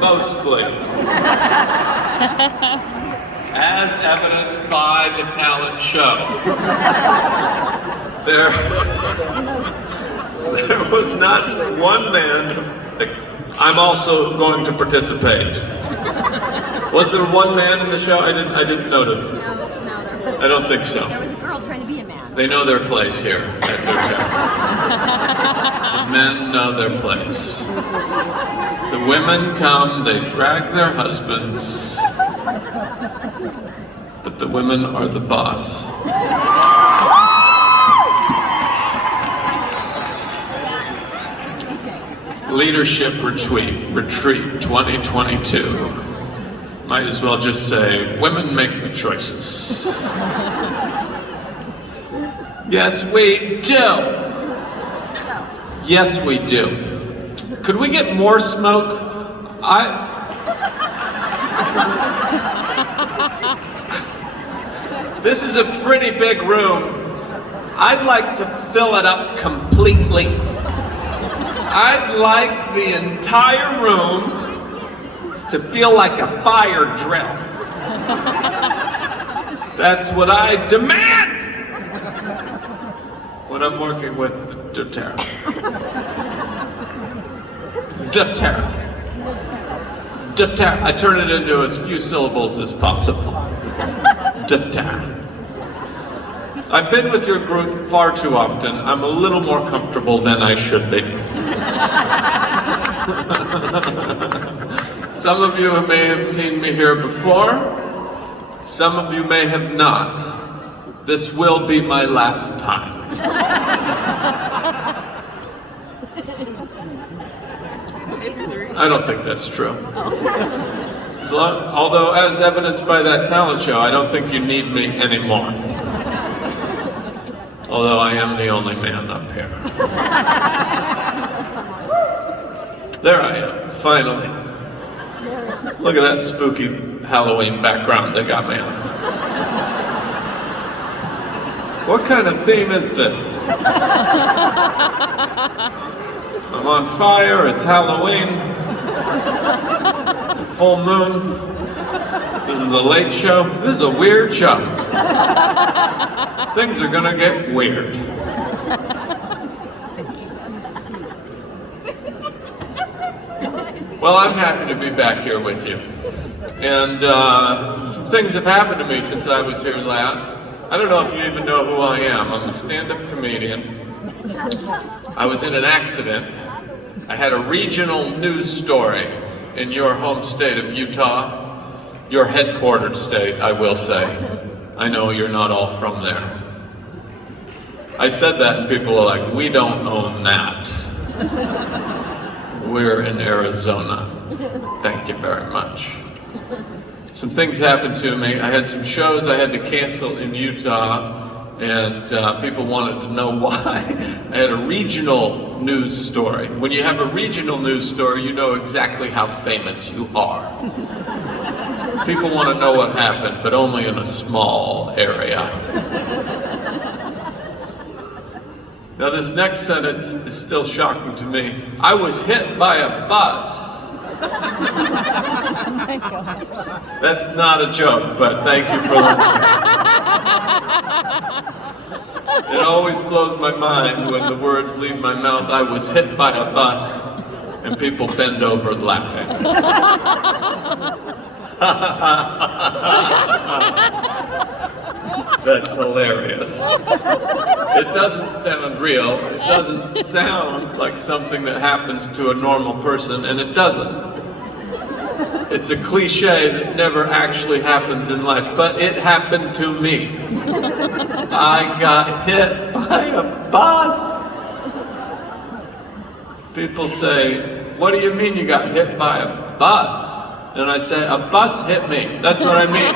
mostly. As evidenced by the talent show. There was not one man. I'm also going to participate. Was there one man in the show? I didn't notice. No, I don't think so. there was a girl trying to be a man. They know their place here at doterra. Men know their place. The women come, they drag their husbands, but the women are the boss. Leadership Retreat 2022. Might as well just say, women make the choices. Yes, we do. Yes, we do. Could we get more smoke? This is a pretty big room. I'd like to fill it up completely. I'd like the entire room to feel like a fire drill. That's what I demand when I'm working with doterra. Doterra. Doterra. I turn it into as few syllables as possible. Doterra. I've been with your group far too often. I'm a little more comfortable than I should be. Some of you may have seen me here before. Some of you may have not. This will be my last time. I don't think that's true. Although, as evidenced by that talent show, I don't think you need me anymore. Although I am the only man up here. There I am, finally. Look at that spooky Halloween background they got me on. What kind of theme is this? I'm on fire, it's Halloween. It's a full moon. This is a late show. This is a weird show. Things are gonna get weird. Well, I'm happy to be back here with you. And some things have happened to me since I was here last. I don't know if you even know who I am. I'm a stand-up comedian. I was in an accident. I had a regional news story in your home state of Utah. Your headquartered state, I will say. I know you're not all from there. I said that and people were like, we don't own that. We're in Arizona. Thank you very much. Some things happened to me. I had some shows I had to cancel in Utah, and people wanted to know why. I had a regional news story. When you have a regional news story, you know exactly how famous you are. People want to know what happened, but only in a small area. Now this next sentence is still shocking to me. I was hit by a bus. That's not a joke, but thank you for that. It always blows my mind when the words leave my mouth. I was hit by a bus, and people bend over laughing. That's hilarious. It doesn't sound real. It doesn't sound like something that happens to a normal person, and it doesn't. It's a cliche that never actually happens in life, but it happened to me. I got hit by a bus. People say, what do you mean you got hit by a bus? And I say, a bus hit me. That's what I mean.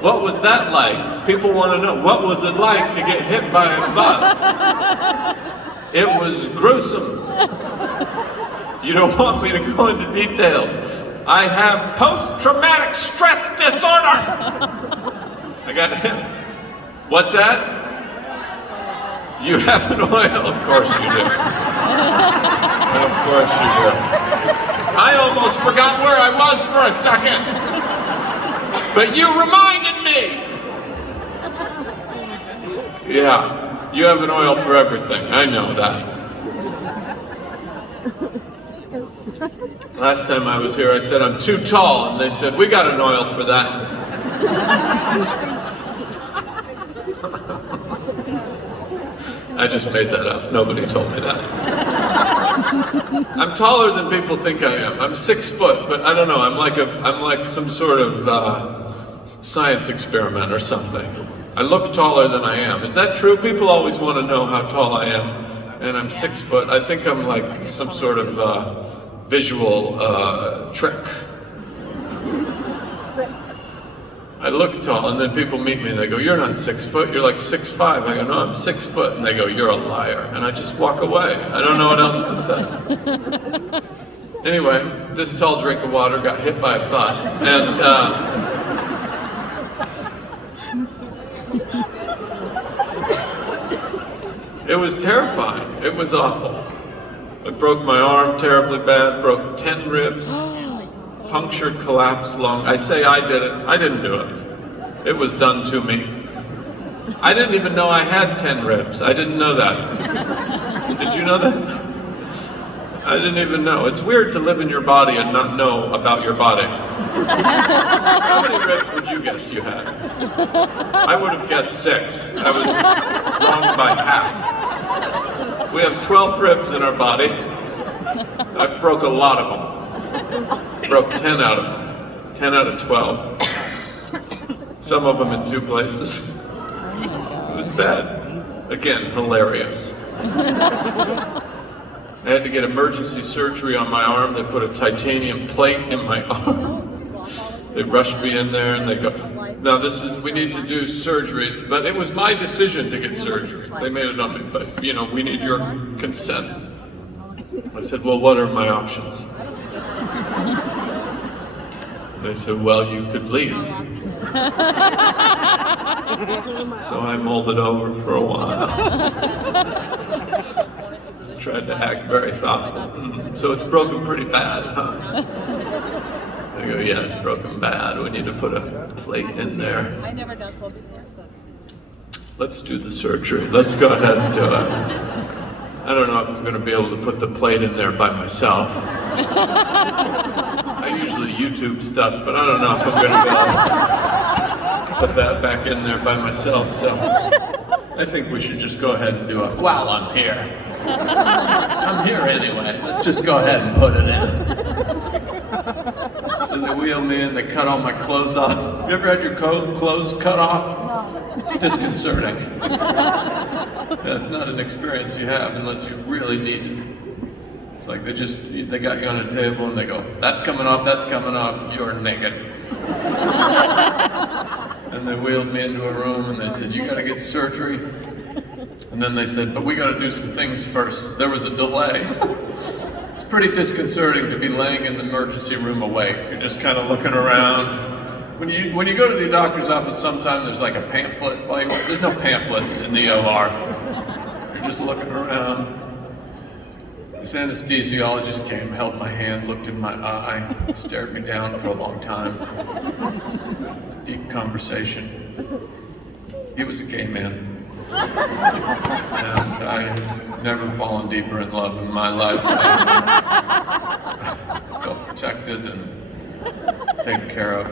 What was that like? People want to know, what was it like to get hit by a bus? It was gruesome. You don't want me to go into details. I have post-traumatic stress disorder. I got hit. What's that? You have an oil? Of course you do. Of course you do. I almost forgot where I was for a second. But you reminded me. Yeah, you have an oil for everything. I know that. Last time I was here, I said I'm too tall, and they said, we got an oil for that. I just made that up. Nobody told me that. I'm taller than people think I am. I'm 6 foot, but I don't know. I'm like some sort of science experiment or something. I look taller than I am. Is that true? People always want to know how tall I am, and I'm 6 foot. I think I'm like some sort of visual trick. I look tall, and then people meet me and they go, you're not 6 foot, you're like 6'5". I go, no, I'm 6 foot. And they go, you're a liar. And I just walk away. I don't know what else to say. Anyway, this tall drink of water got hit by a bus, and it was terrifying. It was awful. I broke my arm terribly bad, broke 10 ribs. Punctured, collapsed lung. I say I did it. I didn't do it. It was done to me. I didn't even know I had 10 ribs. I didn't know that. Did you know that? I didn't even know. It's weird to live in your body and not know about your body. How many ribs would you guess you had? I would have guessed 6. I was wrong by half. We have 12 ribs in our body. I broke a lot of them. Broke 10 out of them. 10 out of 12. Some of them in 2 places. It was bad. Again, hilarious. I had to get emergency surgery on my arm. They put a titanium plate in my arm. They rushed me in there and they go, now we need to do surgery. But it was my decision to get surgery. They made it on me, but we need your consent. I said, well, what are my options? They said, well, you could leave. So I mulled it over for a while. Tried to act very thoughtful. So it's broken pretty bad, huh? I go, yeah, it's broken bad. We need to put a plate in there. I never done so before. Let's do the surgery. Let's go ahead and do it. I don't know if I'm going to be able to put the plate in there by myself. I usually YouTube stuff, but I don't know if I'm going to be able to put that back in there by myself. So I think we should just go ahead and do it while I'm here. I'm here anyway. Let's just go ahead and put it in. So they wheel me in, they cut all my clothes off. You ever had your clothes cut off? It's disconcerting. That's not an experience you have unless you really need it. It's like they got you on a table and they go, that's coming off, you're naked. And they wheeled me into a room and they said, you gotta get surgery. And then they said, but we gotta do some things first. There was a delay. It's pretty disconcerting to be laying in the emergency room awake. You're just kind of looking around. When you go to the doctor's office, sometimes there's like a pamphlet. Like, there's no pamphlets in the OR. You're just looking around. This anesthesiologist came, held my hand, looked in my eye, stared me down for a long time. Deep conversation. He was a gay man. And I had never fallen deeper in love in my life. I felt protected and taken care of.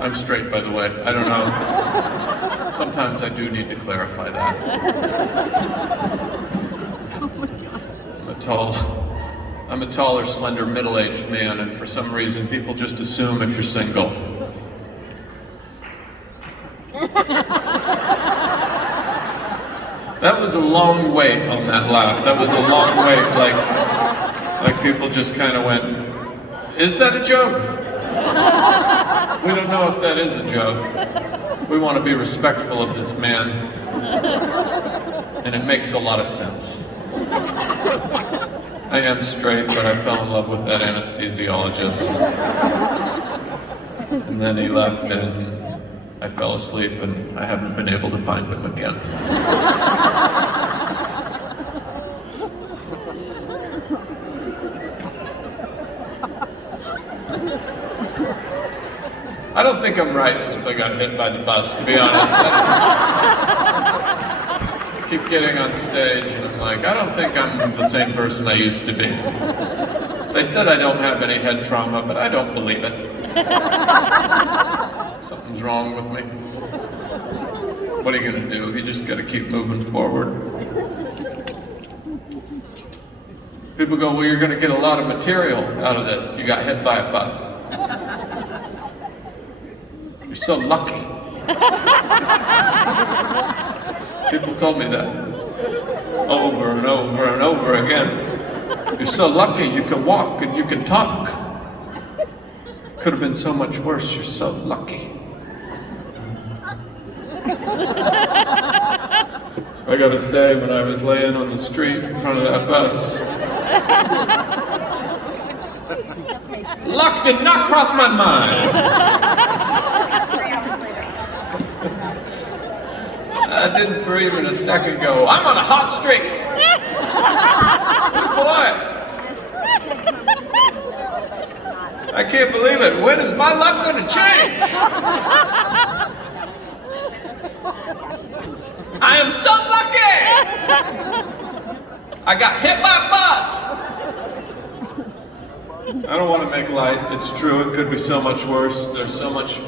I'm straight, by the way. I don't know. Sometimes I do need to clarify that. I'm a taller, slender, middle-aged man, and for some reason people just assume if you're single. That was a long wait on that laugh. That was a long wait, like people just kind of went, is that a joke? We don't know if that is a joke. We want to be respectful of this man. And it makes a lot of sense. I am straight, but I fell in love with that anesthesiologist. And then he left and I fell asleep and I haven't been able to find him again. I don't think I'm right since I got hit by the bus, to be honest. I keep getting on stage and I'm like, I don't think I'm the same person I used to be. They said I don't have any head trauma, but I don't believe it. Something's wrong with me. What are you gonna do? You just gotta keep moving forward. People go, well, you're gonna get a lot of material out of this. You got hit by a bus. You're so lucky. People told me that over and over and over again. You're so lucky you can walk and you can talk. Could have been so much worse. You're so lucky. I gotta say, when I was laying on the street in front of that bus, luck did not cross my mind. I didn't for even a second go, I'm on a hot streak. Boy, I can't believe it. When is my luck going to change? I am so lucky. I got hit by a bus. I don't want to make light. It's true. It could be so much worse. There's so much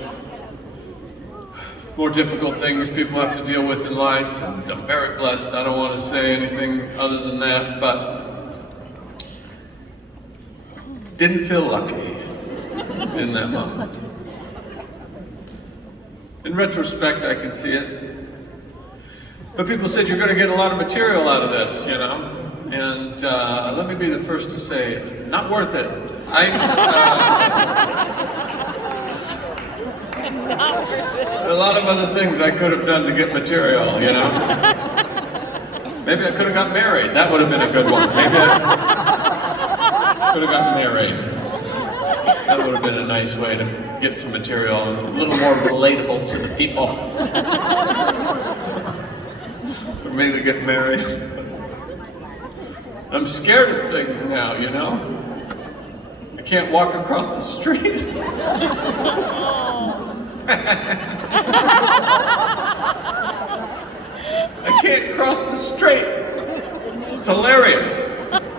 more difficult things people have to deal with in life, and I'm very blessed. I don't want to say anything other than that, but didn't feel lucky in that moment. In retrospect, I can see it. But people said you're going to get a lot of material out of this, you know, and let me be the first to say, not worth it. A lot of other things I could have done to get material, you know. Maybe I could have got married. That would have been a good one. Maybe I could have gotten married. That would have been a nice way to get some material and a little more relatable to the people. For me to get married. I'm scared of things now, you know. I can't walk across the street. I can't cross the street. It's hilarious.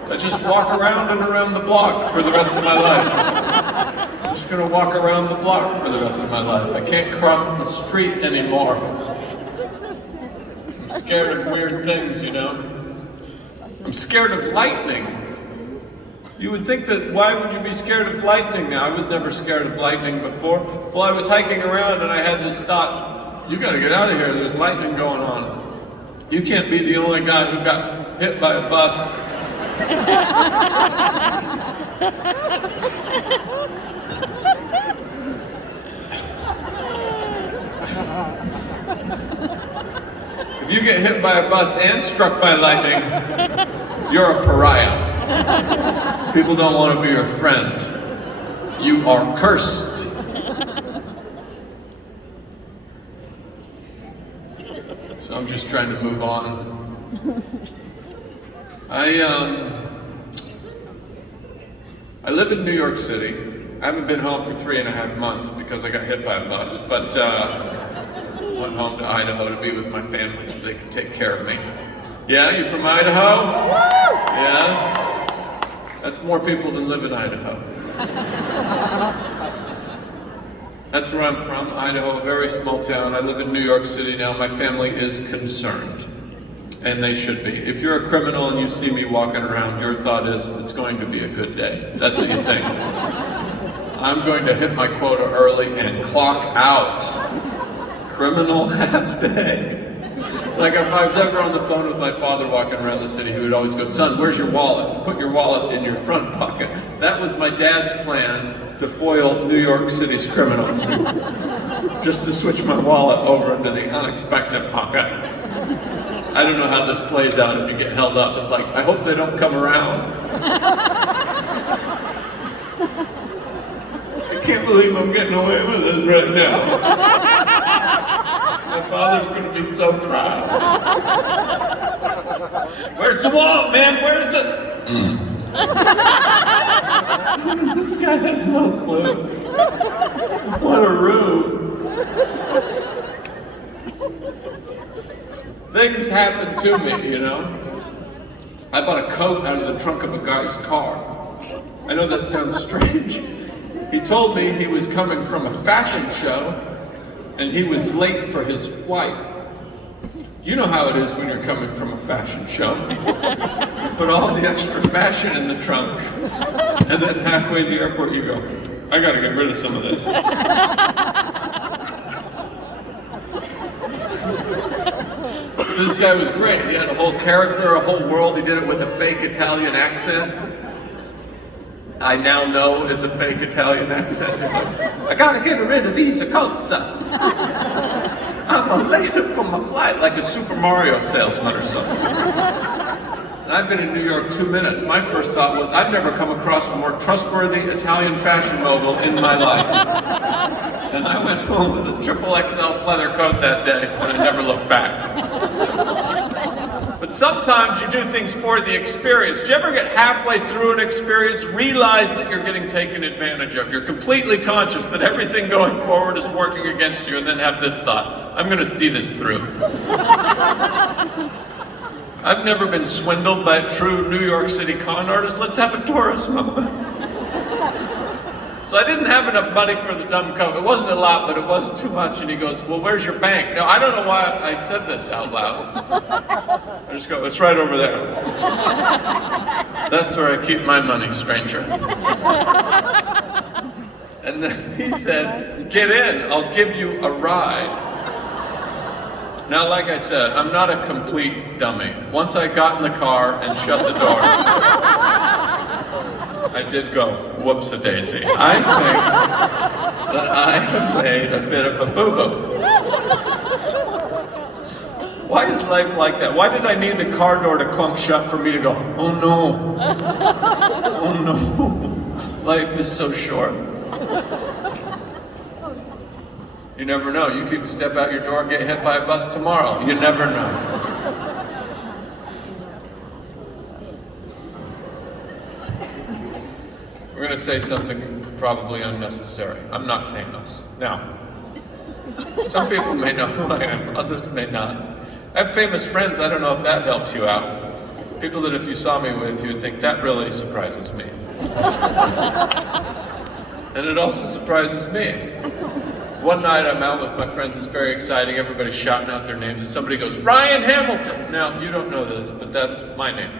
I just walk around and around the block for the rest of my life. I'm just gonna walk around the block for the rest of my life. I can't cross the street anymore. I'm scared of weird things, you know. I'm scared of lightning. You would think that, why would you be scared of lightning now? I was never scared of lightning before. Well, I was hiking around and I had this thought, you gotta get out of here, there's lightning going on. You can't be the only guy who got hit by a bus. If you get hit by a bus and struck by lightning, you're a pariah. People don't want to be your friend. You are cursed. So I'm just trying to move on. I live in New York City. I haven't been home for 3.5 months because I got hit by a bus, but went home to Idaho to be with my family so they could take care of me. Yeah, you from Idaho? Yes. That's more people than live in Idaho. That's where I'm from, Idaho, a very small town. I live in New York City now. My family is concerned, and they should be. If you're a criminal and you see me walking around, your thought is, it's going to be a good day. That's what you think. I'm going to hit my quota early and clock out. Criminal half day. Like if I was ever on the phone with my father walking around the city, he would always go, son, where's your wallet? Put your wallet in your front pocket. That was my dad's plan to foil New York City's criminals. Just to switch my wallet over into the unexpected pocket. I don't know how this plays out if you get held up. It's like, I hope they don't come around. I can't believe I'm getting away with this right now. My father's gonna be so proud. Where's the wallet, man? Where's the... This guy has no clue. What a room. Things happen to me, you know. I bought a coat out of the trunk of a guy's car. I know that sounds strange. He told me he was coming from a fashion show and he was late for his flight. You know how it is when you're coming from a fashion show. You put all the extra fashion in the trunk, and then halfway to the airport you go, I gotta get rid of some of this. This guy was great. He had a whole character, a whole world. He did it with a fake Italian accent. I now know is a fake Italian accent. He's like, I gotta get rid of these coats. I'm late for my flight, like a Super Mario salesman or something. And I've been in New York 2 minutes. My first thought was, I've never come across a more trustworthy Italian fashion mogul in my life. And I went home with a triple XL pleather coat that day, and I never looked back. But sometimes you do things for the experience. Do you ever get halfway through an experience, realize that you're getting taken advantage of? You're completely conscious that everything going forward is working against you, and then have this thought, I'm gonna see this through. I've never been swindled by a true New York City con artist. Let's have a tourist moment. So I didn't have enough money for the dumb coat. It wasn't a lot, but it was too much. And he goes, well, where's your bank? Now, I don't know why I said this out loud. I just go, it's right over there. That's where I keep my money, stranger. And then he said, get in, I'll give you a ride. Now, like I said, I'm not a complete dummy. Once I got in the car and shut the door, I did go, whoops-a-daisy. I think that I have made a bit of a boo-boo. Why is life like that? Why did I need the car door to clunk shut for me to go, oh no, oh no, life is so short. You never know, you could step out your door and get hit by a bus tomorrow. You never know. We're gonna say something probably unnecessary. I'm not famous. Now, some people may know who I am, others may not. I have famous friends, I don't know if that helps you out. People that if you saw me with, you'd think, that really surprises me. And it also surprises me. One night I'm out with my friends, it's very exciting, everybody's shouting out their names, and somebody goes, Ryan Hamilton! Now, you don't know this, but that's my name.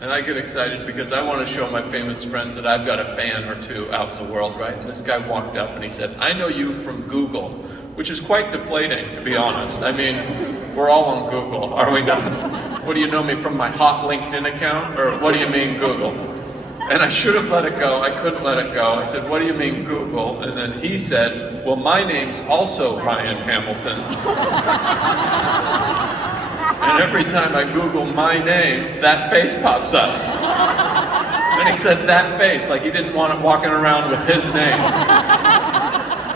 And I get excited because I want to show my famous friends that I've got a fan or two out in the world, right? And this guy walked up and he said, I know you from Google, which is quite deflating, to be honest. I mean, we're all on Google, are we not? What, do you know me from my hot LinkedIn account? Or what do you mean Google? And I should have let it go. I couldn't let it go. I said, what do you mean Google? And then he said, well, my name's also Ryan Hamilton. And every time I Google my name, that face pops up. And he said that face, like he didn't want it walking around with his name.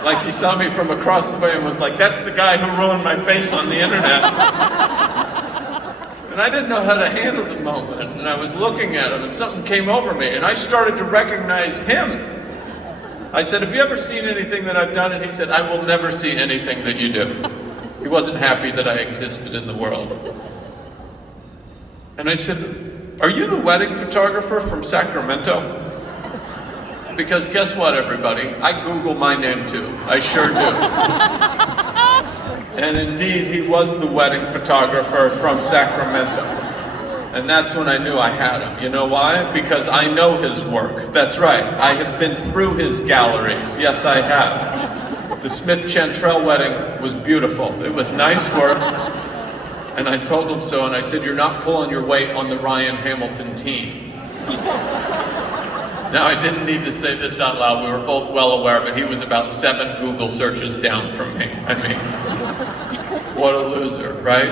Like he saw me from across the way and was like, that's the guy who ruined my face on the internet. And I didn't know how to handle the moment. And I was looking at him and something came over me and I started to recognize him. I said, have you ever seen anything that I've done? And he said, I will never see anything that you do. He wasn't happy that I existed in the world. And I said, are you the wedding photographer from Sacramento? Because guess what, everybody? I Google my name too. I sure do. And indeed, he was the wedding photographer from Sacramento. And that's when I knew I had him. You know why? Because I know his work. That's right. I have been through his galleries. Yes, I have. The Smith-Chantrell wedding was beautiful. It was nice work. And I told him so, and I said, you're not pulling your weight on the Ryan Hamilton team. Now, I didn't need to say this out loud. We were both well aware, but he was about 7 Google searches down from me. I mean, what a loser, right?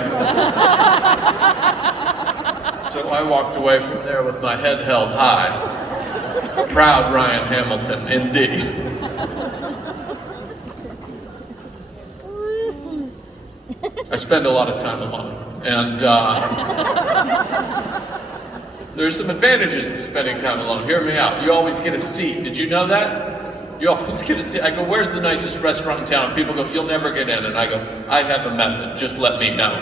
So I walked away from there with my head held high. Proud Ryan Hamilton, indeed. I spend a lot of time alone, and There's some advantages to spending time alone. Hear me out. You always get a seat. Did you know that? You always get a seat. I go, where's the nicest restaurant in town? People go, you'll never get in. And I go, I have a method. Just let me know.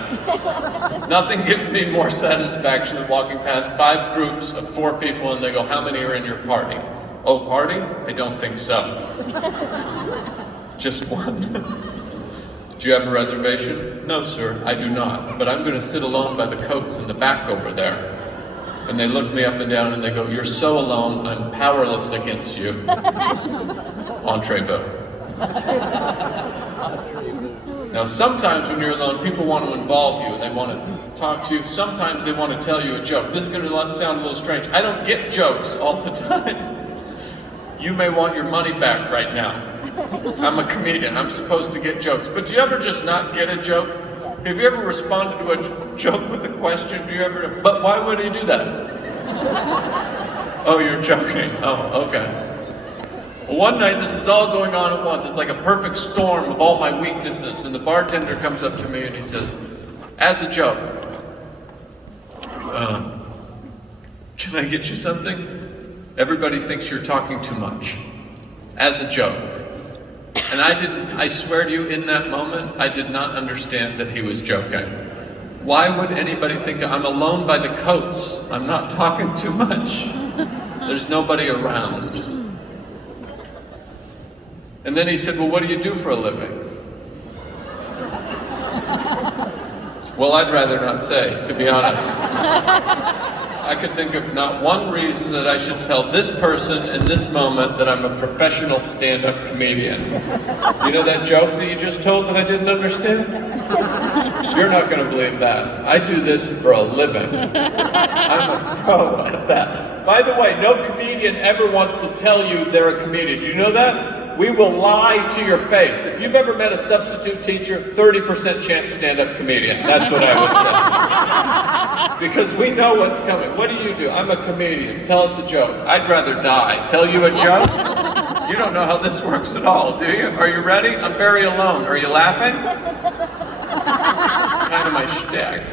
Nothing gives me more satisfaction than walking past 5 groups of 4 people and they go, how many are in your party? Oh, party? I don't think so. Just one. Do you have a reservation? No, sir, I do not. But I'm going to sit alone by the coats in the back over there. And they look me up and down and they go, you're so alone, I'm powerless against you. Entree-boat. Now sometimes when you're alone, people want to involve you and they want to talk to you. Sometimes they want to tell you a joke. This is going to sound a little strange. I don't get jokes all the time. You may want your money back right now. I'm a comedian, I'm supposed to get jokes. But do you ever just not get a joke? Have you ever responded to a joke with a question? Do you ever, but why would he do that? Oh, you're joking. Oh, okay. Well, one night, this is all going on at once. It's like a perfect storm of all my weaknesses. And the bartender comes up to me and he says, as a joke, can I get you something? Everybody thinks you're talking too much. As a joke. And I swear to you, in that moment, I did not understand that he was joking. Why would anybody think I'm alone by the coats? I'm not talking too much. There's nobody around. And then he said, well, what do you do for a living? Well, I'd rather not say, to be honest. I could think of not one reason that I should tell this person in this moment that I'm a professional stand-up comedian. You know that joke that you just told that I didn't understand? You're not going to believe that. I do this for a living. I'm a pro at that. By the way, no comedian ever wants to tell you they're a comedian. Do you know that? We will lie to your face. If you've ever met a substitute teacher, 30% chance stand-up comedian. That's what I would say. Because we know what's coming. What do? I'm a comedian. Tell us a joke. I'd rather die. Tell you a joke? You don't know how this works at all, do you? Are you ready? I'm very alone. Are you laughing? It's kind of my shtick.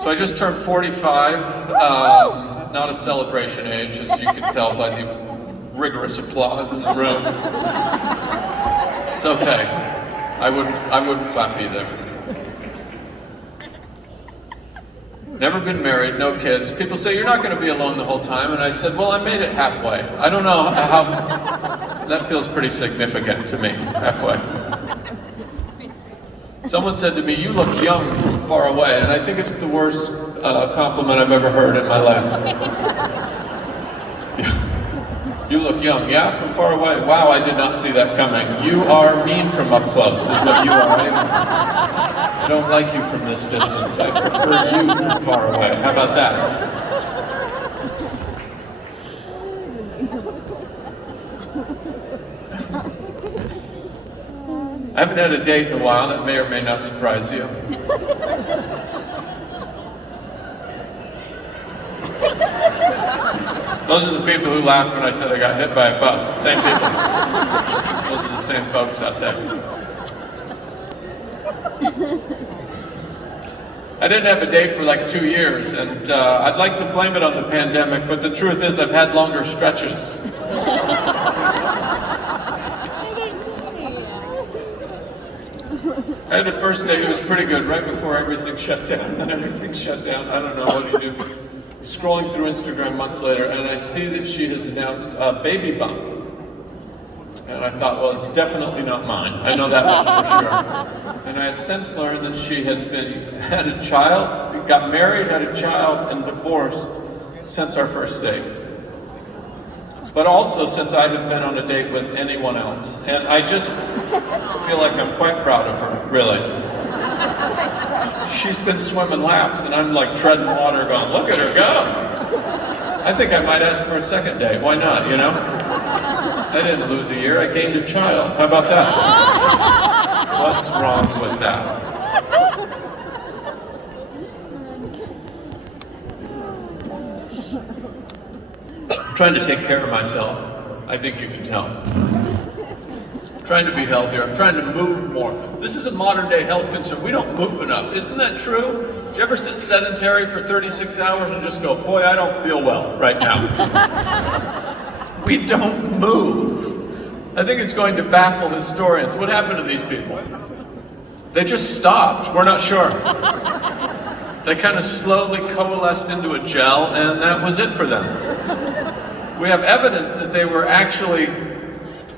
So I just turned 45. Not a celebration age, as you can tell by the rigorous applause in the room. It's okay. I wouldn't clap either. Never been married, no kids. People say, you're not going to be alone the whole time. And I said, well, I made it halfway. I don't know how, that feels pretty significant to me, halfway. Someone said to me, you look young from far away. And I think it's the worst compliment I've ever heard in my life. You look young. Yeah, from far away. Wow, I did not see that coming. You are mean from up close, is what you are. I don't like you from this distance. I prefer you from far away. How about that? I haven't had a date in a while. That may or may not surprise you. Those are the people who laughed when I said I got hit by a bus. Same people. Those are the same folks out there. I didn't have a date for like 2 years, and I'd like to blame it on the pandemic, but the truth is I've had longer stretches. I had a first date, it was pretty good, right before everything shut down. Then everything shut down. I don't know what do you do. Scrolling through Instagram months later, and I see that she has announced a baby bump. And I thought, well, it's definitely not mine. I know that much for sure. And I had since learned that she has had a child, got married, had a child, and divorced since our first date. But also since I have been on a date with anyone else. And I just feel like I'm quite proud of her, really. She's been swimming laps, and I'm like treading water going, look at her go. I think I might ask for a second date. Why not, you know? I didn't lose a year, I gained a child. How about that? What's wrong with that? I'm trying to take care of myself. I think you can tell. I'm trying to be healthier. I'm trying to move more. This is a modern day health concern. We don't move enough. Isn't that true? Do you ever sit sedentary for 36 hours and just go, boy, I don't feel well right now? We don't move. I think it's going to baffle historians. What happened to these people? They just stopped. We're not sure. They kind of slowly coalesced into a gel, and that was it for them. We have evidence that they were actually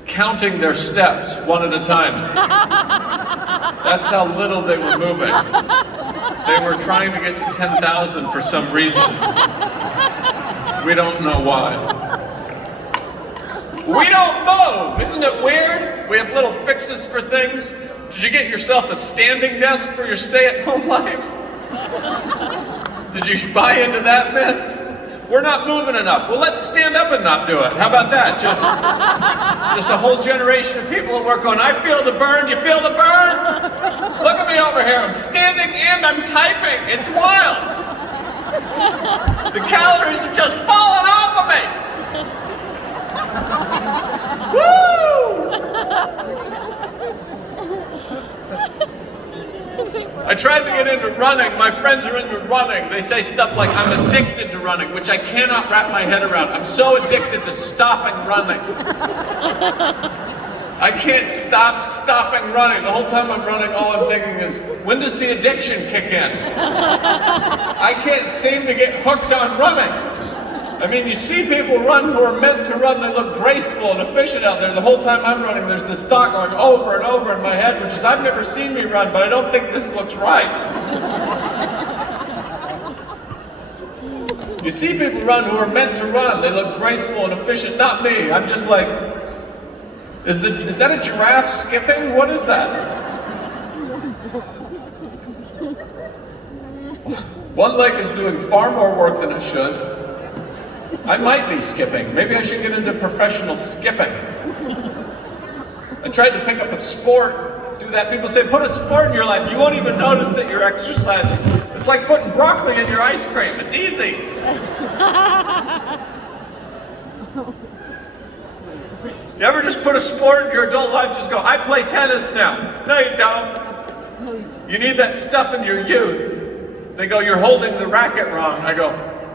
counting their steps one at a time. That's how little they were moving. They were trying to get to 10,000 for some reason. We don't know why. We don't move! Isn't it weird? We have little fixes for things. Did you get yourself a standing desk for your stay-at-home life? Did you buy into that myth? We're not moving enough. Well, let's stand up and not do it. How about that? Just a whole generation of people at work going, I feel the burn. You feel the burn? Look at me over here. I'm standing and I'm typing. It's wild. The calories are just falling off of me. I tried to get into running. My friends are into running. They say stuff like, I'm addicted to running, which I cannot wrap my head around. I'm so addicted to stopping running. I can't stop stopping running. The whole time I'm running, all I'm thinking is, when does the addiction kick in? I can't seem to get hooked on running. I mean, you see people run who are meant to run. They look graceful and efficient out there. The whole time I'm running, there's this thought going over and over in my head, which is, I've never seen me run, but I don't think this looks right. You see people run who are meant to run. They look graceful and efficient. Not me. I'm just like, is that a giraffe skipping? What is that? One leg is doing far more work than it should. I might be skipping. Maybe I should get into professional skipping. I tried to pick up a sport, do that. People say, put a sport in your life. You won't even notice that you're exercising. It's like putting broccoli in your ice cream. It's easy. You ever just put a sport in your adult life, just go, I play tennis now. No, you don't. You need that stuff in your youth. They go, you're holding the racket wrong. I go,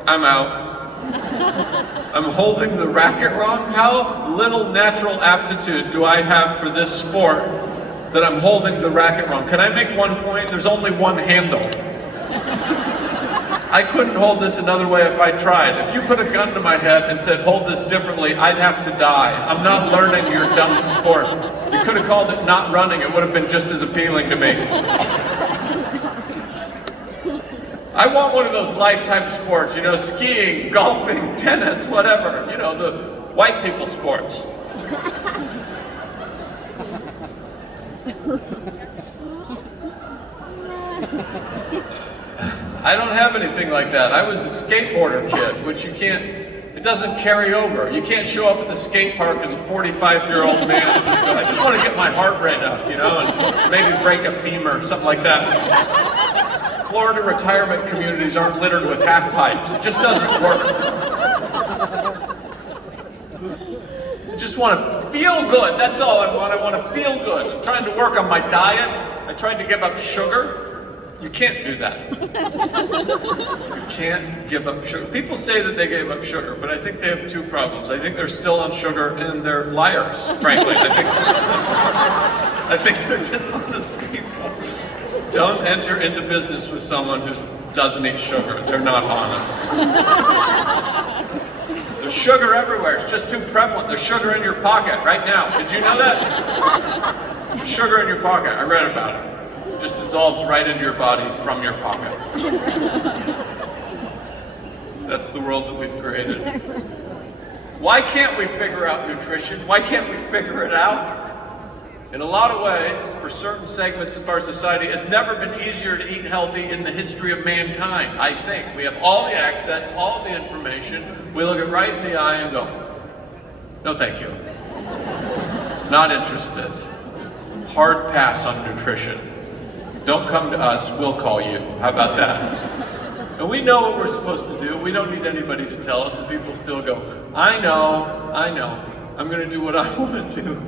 I'm out. I'm holding the racket wrong? How little natural aptitude do I have for this sport that I'm holding the racket wrong? Can I make one point? There's only one handle. I couldn't hold this another way if I tried. If you put a gun to my head and said, hold this differently, I'd have to die. I'm not learning your dumb sport. You could have called it not running. It would have been just as appealing to me. I want one of those lifetime sports, you know, skiing, golfing, tennis, whatever, you know, the white people sports. I don't have anything like that. I was a skateboarder kid, which you can't, it doesn't carry over. You can't show up at the skate park as a 45-year-old man and just go, I just want to get my heart rate up, you know, and maybe break a femur or something like that. Florida retirement communities aren't littered with half pipes. It just doesn't work. I just want to feel good. That's all I want. I want to feel good. I'm trying to work on my diet. I tried to give up sugar. You can't do that. You can't give up sugar. People say that they gave up sugar, but I think they have two problems. I think they're still on sugar and they're liars, frankly. I think they're dishonest people. Don't enter into business with someone who doesn't eat sugar. They're not honest. There's sugar everywhere. It's just too prevalent. There's sugar in your pocket right now. Did you know that? There's sugar in your pocket. I read about it. It just dissolves right into your body from your pocket. That's the world that we've created. Why can't we figure out nutrition? Why can't we figure it out? In a lot of ways, for certain segments of our society, it's never been easier to eat healthy in the history of mankind, I think. We have all the access, all the information. We look it right in the eye and go, no thank you. Not interested. Hard pass on nutrition. Don't come to us, we'll call you. How about that? And we know what we're supposed to do. We don't need anybody to tell us, and people still go, I know. I'm going to do what I want to do.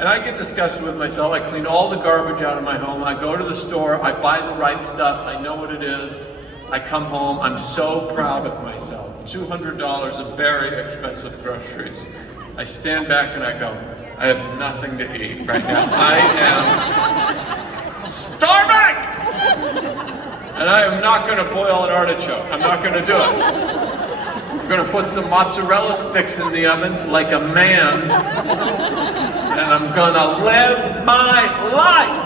And I get disgusted with myself. I clean all the garbage out of my home. I go to the store, I buy the right stuff, I know what it is. I come home, I'm so proud of myself. $200 of very expensive groceries. I stand back and I go, I have nothing to eat right now. I am starving! And I am not gonna boil an artichoke. I'm not gonna do it. I'm gonna put some mozzarella sticks in the oven like a man, and I'm gonna live my life!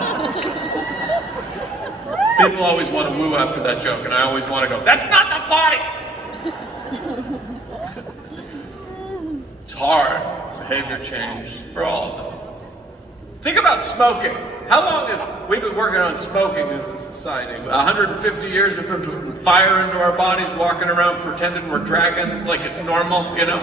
People always want to woo after that joke, and I always want to go, that's not the point! It's hard, behavior change for all of us. Think about smoking. How long have we been working on smoking as a society? 150 years we've been putting fire into our bodies, walking around pretending we're dragons like it's normal, you know?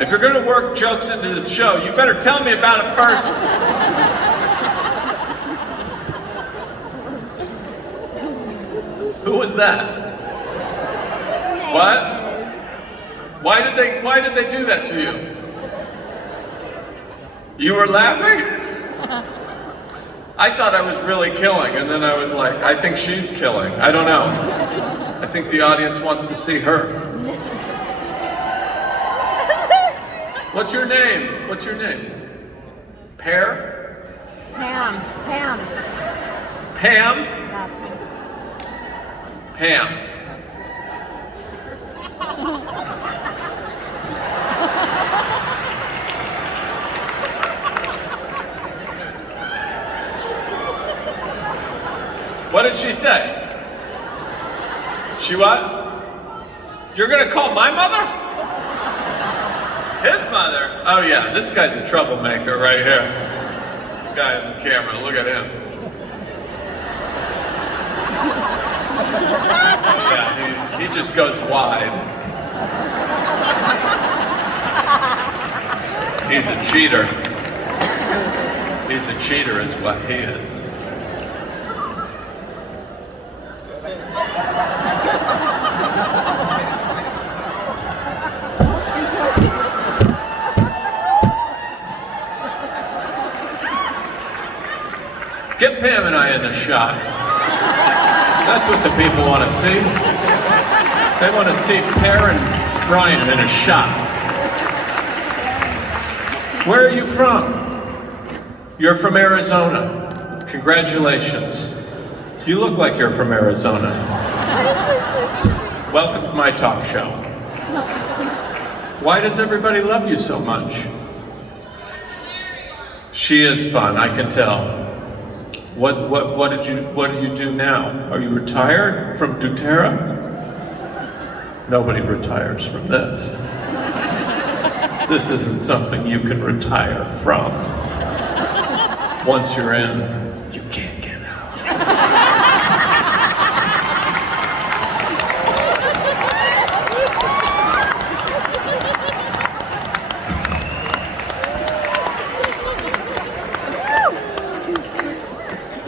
If you're gonna work jokes into the show, you better tell me about it first. Who was that? What? Why did they do that to you? You were laughing? I thought I was really killing, and then I was like, I think she's killing. I don't know. I think the audience wants to see her. What's your name? What's your name? Pear? Pam. Pam. Pam? Yeah. Pam. What did she say? She what? You're gonna call my mother? His mother? Oh yeah, this guy's a troublemaker right here. The guy in the camera, look at him. Yeah, he just goes wide. He's a cheater. He's a cheater is what he is. Get Pam and I in the shot. That's what the people want to see. They want to see Pear and Brian in a shot. Where are you from? You're from Arizona. Congratulations. You look like you're from Arizona. Welcome to my talk show. Why does everybody love you so much? She is fun, I can tell. What do you do now? Are you retired from doterra? Nobody retires from this. This isn't something you can retire from. Once you're in, you can't get out.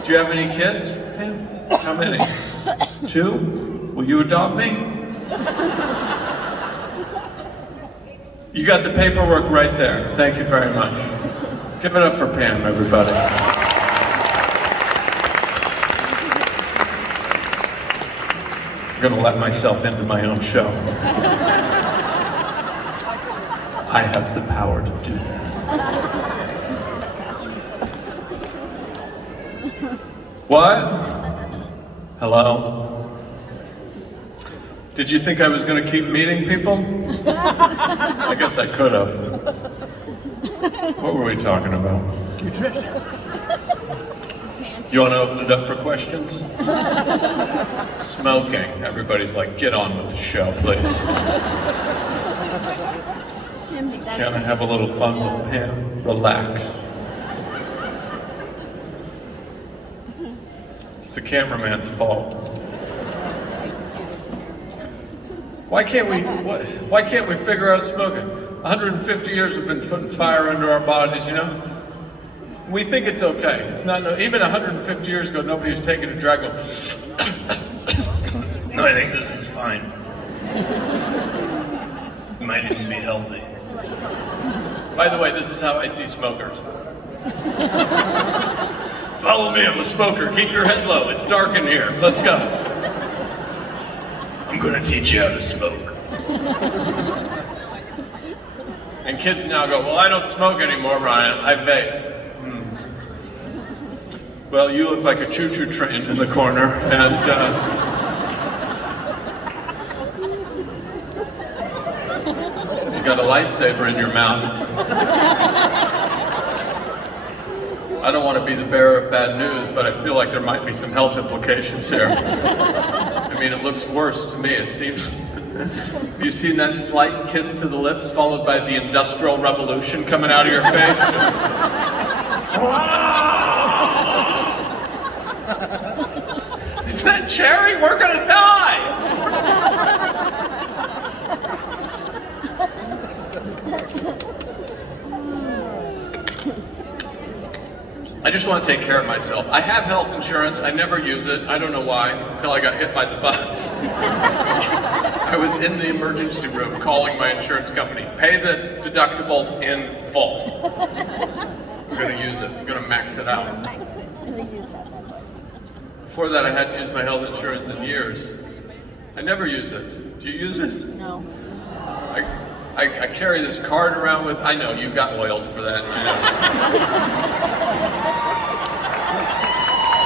Do you have any kids? How many? 2? Will you adopt me? You got the paperwork right there. Thank you very much. Give it up for Pam, everybody. I'm gonna let myself into my own show. I have the power to do that. What? Hello? Did you think I was going to keep meeting people? I guess I could have. What were we talking about? You want to open it up for questions? Smoking. Everybody's like, get on with the show, please. Can I have a little fun with Pam? Relax. It's the cameraman's fault. Why can't we figure out smoking? 150 years we've been putting fire under our bodies, you know? We think it's okay. It's not, even 150 years ago, nobody was taking a drag going, no, I think this is fine. It might even be healthy. By the way, this is how I see smokers. Follow me, I'm a smoker. Keep your head low. It's dark in here. Let's go. I'm gonna teach you how to smoke. And kids now go, well, I don't smoke anymore, Ryan. I vape. Well, you look like a choo-choo train in the corner, and you got a lightsaber in your mouth. I don't want to be the bearer of bad news, but I feel like there might be some health implications here. I mean, it looks worse to me. It seems. Have you seen that slight kiss to the lips followed by the Industrial Revolution coming out of your face? Is that cherry? We're gonna die! I just want to take care of myself. I have health insurance. I never use it. I don't know why, until I got hit by the bus. I was in the emergency room calling my insurance company. Pay the deductible in full. I'm going to use it. I'm going to max it out. Before that, I hadn't used my health insurance in years. I never use it. Do you use it? No. I carry this card around with, I know, you got oils for that, I know.